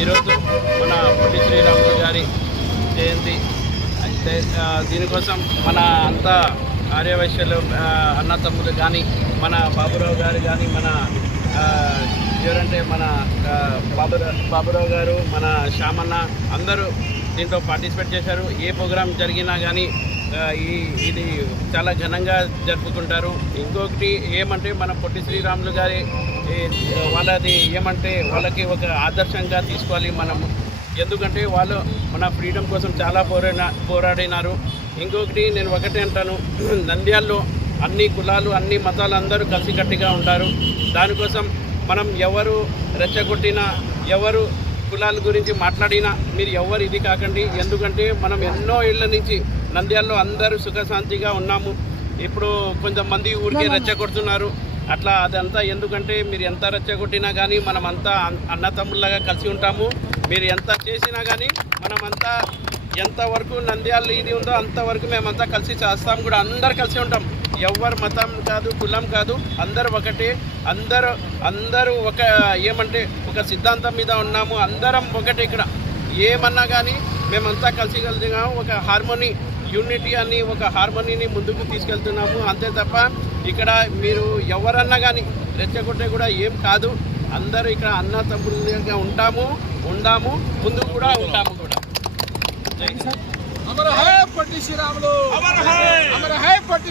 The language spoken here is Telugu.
ఈరోజు మన పొట్టి శ్రీరాములు గారి జయంతి. అయితే దీనికోసం మన అంతా ఆర్యవైశ్యులు అన్న తమ్ముడు కానీ మన బాబురావు గారు కానీ మన ఎవరంటే మన బాబురావు బాబురావు గారు మన శ్యామన్న అందరూ దీంట్లో పార్టిసిపేట్ చేశారు. ఏ ప్రోగ్రాం జరిగినా కానీ ఈ ఇది చాలా ఘనంగా జరుపుకుంటారు. ఇంకొకటి ఏమంటే మన పొట్టి శ్రీరాములు గారి వాళ్ళది ఏమంటే వాళ్ళకి ఒక ఆదర్శంగా తీసుకోవాలి మనము ఎందుకంటే వాళ్ళు మన ఫ్రీడమ్ కోసం చాలా పోరాడిన పోరాడినారు. ఇంకొకటి నేను ఒకటే అంటాను. నంద్యాల్లో అన్ని కులాలు అన్ని మతాలు అందరూ కలిసికట్టుగా ఉంటారు. దానికోసం మనం ఎవరు రెచ్చగొట్టినా ఎవరు కులాల గురించి మాట్లాడినా మీరు ఎవరు ఇది కాకండి. ఎందుకంటే మనం ఎన్నో ఏళ్ళ నుంచి నంద్యాలలో అందరూ సుఖశాంతిగా ఉన్నాము. ఇప్పుడు కొంతమంది ఊరికే రెచ్చగొడుతున్నారు. అట్లా అదంతా ఎందుకంటే మీరు ఎంత రెచ్చగొట్టినా కానీ మనం అంతా అన్- అన్నతమ్ముళ్ళగా కలిసి ఉంటాము. మీరు ఎంత చేసినా కానీ మనమంతా ఎంతవరకు నంద్యాల ఇది ఉందో అంతవరకు మేమంతా కలిసి చేస్తాం. కూడా అందరు కలిసి ఉంటాం. ఎవరు మతం కాదు కులం కాదు అందరు ఒకటే. అందరూ అందరూ ఒక ఏమంటే ఒక సిద్ధాంతం మీద ఉన్నాము. అందరం ఒకటే ఇక్కడ. ఏమన్నా కానీ మేమంతా కలిసి కలిసిగా ఒక హార్మోనీ యూనిటీ అని ఒక హార్మోనీని ముందుకు తీసుకెళ్తున్నాము. అంతే తప్ప ఇక్కడ మీరు ఎవరన్నా కానీ రెచ్చగొట్టే కూడా ఏం కాదు. అందరూ ఇక్కడ అన్న తమ్ముళ్ళగా ఉంటాము ఉండాము ముందు కూడా ఉంటాము కూడా. అమర హై పొట్టి శ్రీరాములు. అమర్ హై! అమర హై